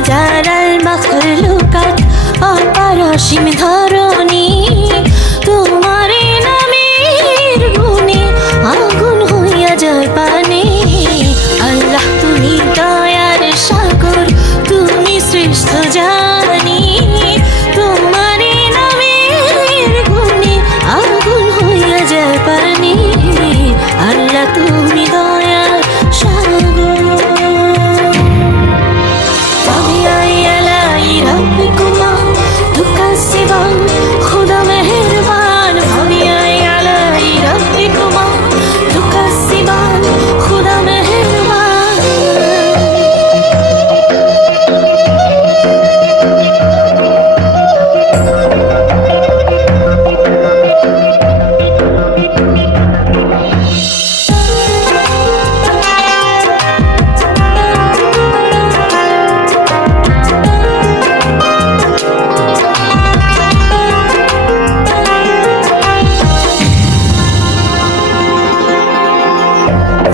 হাজার আল মাখলুকাত অপার অসীম ধরণী তোমার নামের গুণে আগুন হইয়া যায় পানি। আল্লাহ তুমি দয়ার সাগর, তুমি শ্রেষ্ঠ জানি, তোমার নামের গুণে আগুন হইয়া যায় পানি। আল্লাহ তুমি দয়ার সাগর। ربكما تكذبان خدا مهربان فبأي آلاء ربكما تكذبان خدا مهربان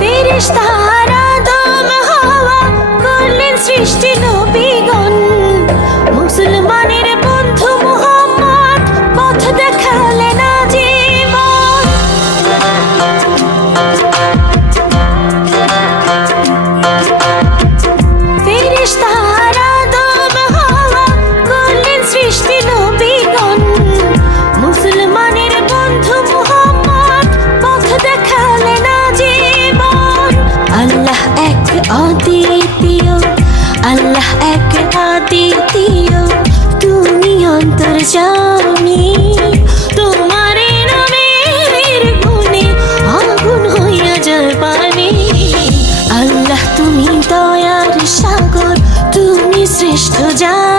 ফেরেশতারা আদম হাওয়া করলেন সৃষ্টি নবীগণ, মুসলমানের বন্ধু মুহাম্মদ পথ দেখালেন আজীবন। ফেরেশতারা আদম হাওয়া করলেন সৃষ্টি নবীগণ, মুসলমানের বন্ধু মুহাম্মদ পথ দেখালেন আজীবন। আল্লাহ এক অদ্বিতীয়, আল্লাহ এক অদ্বিতীয়, তুমি অন্তর্যামী, তোমার নামের গুণে আগুন হইয়া যায় পানি। আল্লাহ তুমি দয়ার সাগর, তুমি শ্রেষ্ঠ জানি।